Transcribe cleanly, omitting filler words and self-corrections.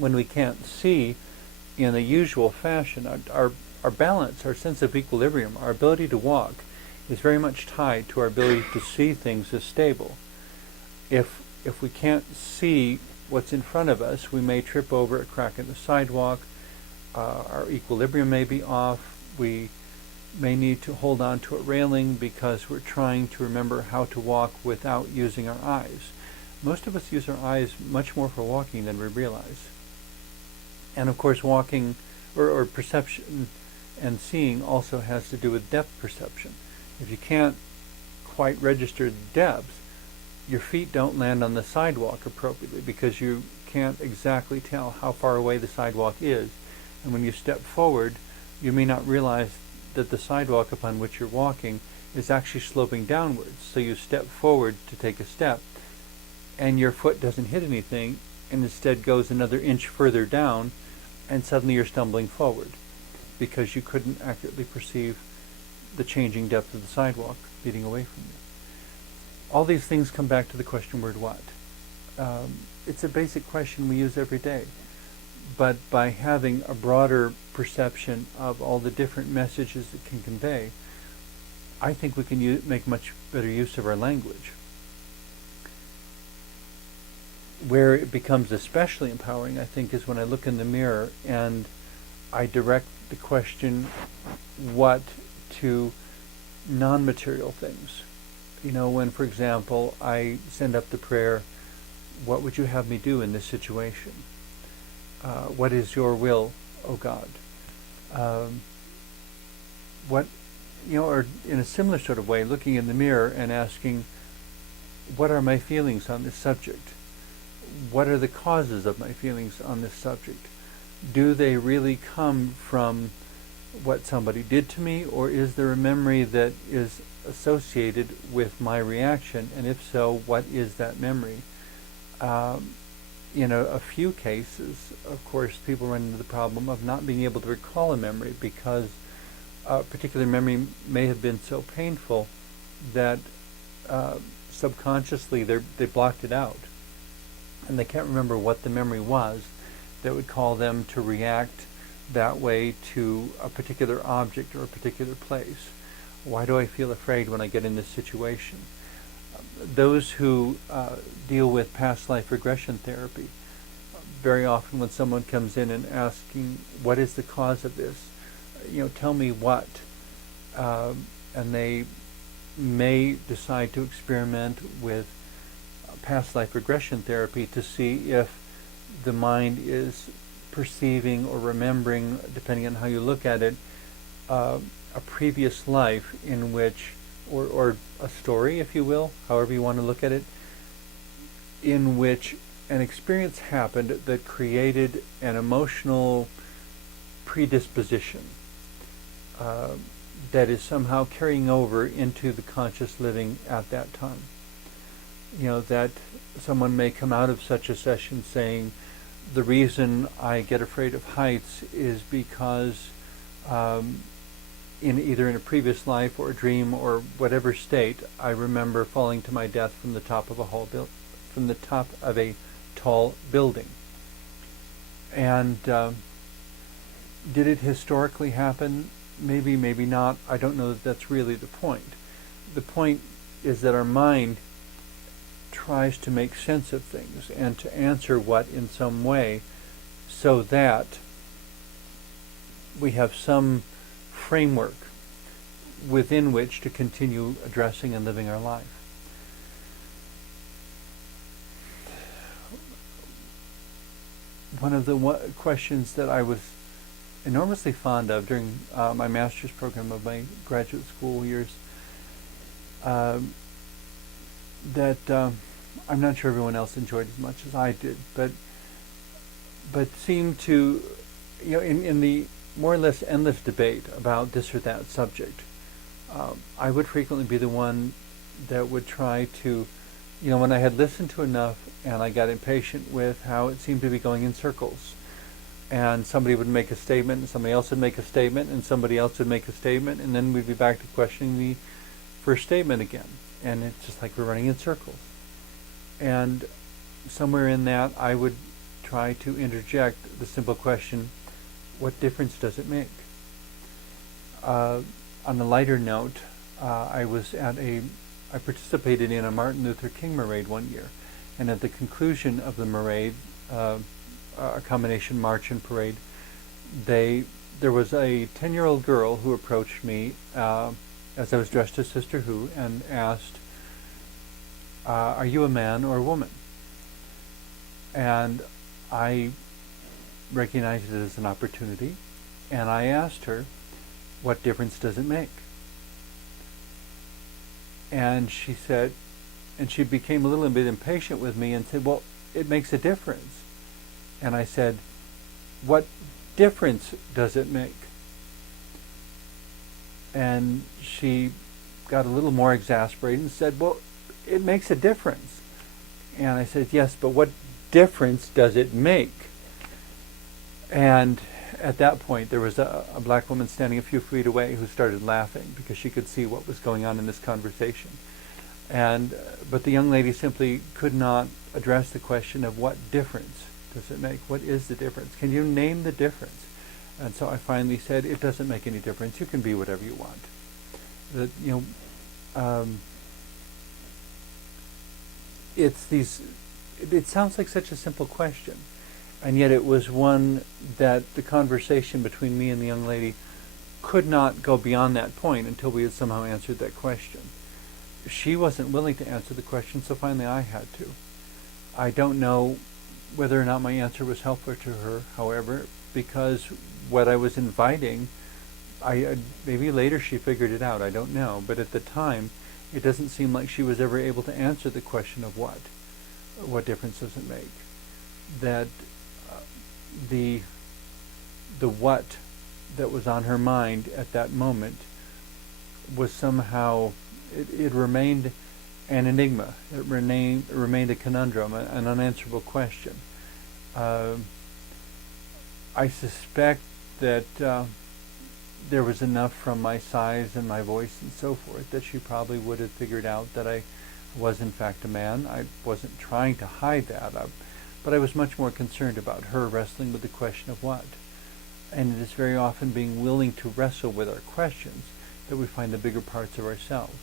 when we can't see in the usual fashion, our balance, our sense of equilibrium, our ability to walk is very much tied to our ability to see things as stable. If we can't see what's in front of us, we may trip over a crack in the sidewalk, our equilibrium may be off, we may need to hold on to a railing because we're trying to remember how to walk without using our eyes. Most of us use our eyes much more for walking than we realize. And of course walking or perception and seeing also has to do with depth perception. If you can't quite register the depth, your feet don't land on the sidewalk appropriately because you can't exactly tell how far away the sidewalk is. And when you step forward, you may not realize that the sidewalk upon which you're walking is actually sloping downwards. So you step forward to take a step, and your foot doesn't hit anything, and instead goes another inch further down, and suddenly you're stumbling forward because you couldn't accurately perceive the changing depth of the sidewalk leading away from you. All these things come back to the question word what. It's a basic question we use every day. But by having a broader perception of all the different messages it can convey, I think we can make much better use of our language. Where it becomes especially empowering, I think, is when I look in the mirror and I direct the question what to non-material things. You know, when, for example, I send up the prayer, what would you have me do in this situation? What is your will, O God? Or in a similar sort of way, looking in the mirror and asking, what are my feelings on this subject? What are the causes of my feelings on this subject? Do they really come from what somebody did to me, or is there a memory that is associated with my reaction? And if so, what is that memory? In a few cases, of course, people run into the problem of not being able to recall a memory because a particular memory may have been so painful that subconsciously they blocked it out. And they can't remember what the memory was that would call them to react that way to a particular object or a particular place. Why do I feel afraid when I get in this situation? Those who deal with past life regression therapy, very often when someone comes in and asking, what is the cause of this? Tell me what. And they may decide to experiment with past life regression therapy to see if the mind is perceiving or remembering, depending on how you look at it, a previous life in which, or a story, if you will, however you want to look at it, in which an experience happened that created an emotional predisposition that is somehow carrying over into the conscious living at that time. That someone may come out of such a session saying, the reason I get afraid of heights is because either in a previous life or a dream or whatever state, I remember falling to my death from the top of a tall building. And did it historically happen? Maybe, maybe not. I don't know that that's really the point. The point is that our mind tries to make sense of things and to answer what in some way so that we have some framework within which to continue addressing and living our life. One of the questions that I was enormously fond of during my master's program of my graduate school years that I'm not sure everyone else enjoyed as much as I did, but seemed to, in the more or less endless debate about this or that subject, I would frequently be the one that would try to, when I had listened to enough and I got impatient with how it seemed to be going in circles, and somebody would make a statement and somebody else would make a statement and somebody else would make a statement, and then we'd be back to questioning the first statement again. And it's just like we're running in circles. And somewhere in that, I would try to interject the simple question, what difference does it make? On a lighter note, I participated in a Martin Luther King parade one year, and at the conclusion of the parade, a combination march and parade, there was a 10-year-old girl who approached me as I was dressed as Sister Who and asked, are you a man or a woman? And I recognized it as an opportunity, and I asked her, what difference does it make? And she said, and she became a little bit impatient with me and said, well, it makes a difference. And I said, what difference does it make? And she got a little more exasperated and said, well, it makes a difference. And I said, yes, but what difference does it make? And at that point, there was a black woman standing a few feet away who started laughing because she could see what was going on in this conversation. But the young lady simply could not address the question of what difference does it make? What is the difference? Can you name the difference? And so I finally said, it doesn't make any difference. You can be whatever you want. It sounds like such a simple question, and yet it was one that the conversation between me and the young lady could not go beyond that point until we had somehow answered that question. She wasn't willing to answer the question, so finally I had to. I don't know whether or not my answer was helpful to her, however, because what I was inviting, maybe later she figured it out, I don't know, but at the time it doesn't seem like she was ever able to answer the question of what difference does it make? That the what that was on her mind at that moment was somehow, it remained an enigma. It remained a conundrum, an unanswerable question. I suspect that there was enough from my size and my voice and so forth that she probably would have figured out that I was in fact a man. I wasn't trying to hide that, but I was much more concerned about her wrestling with the question of what. And it is very often being willing to wrestle with our questions that we find the bigger parts of ourselves.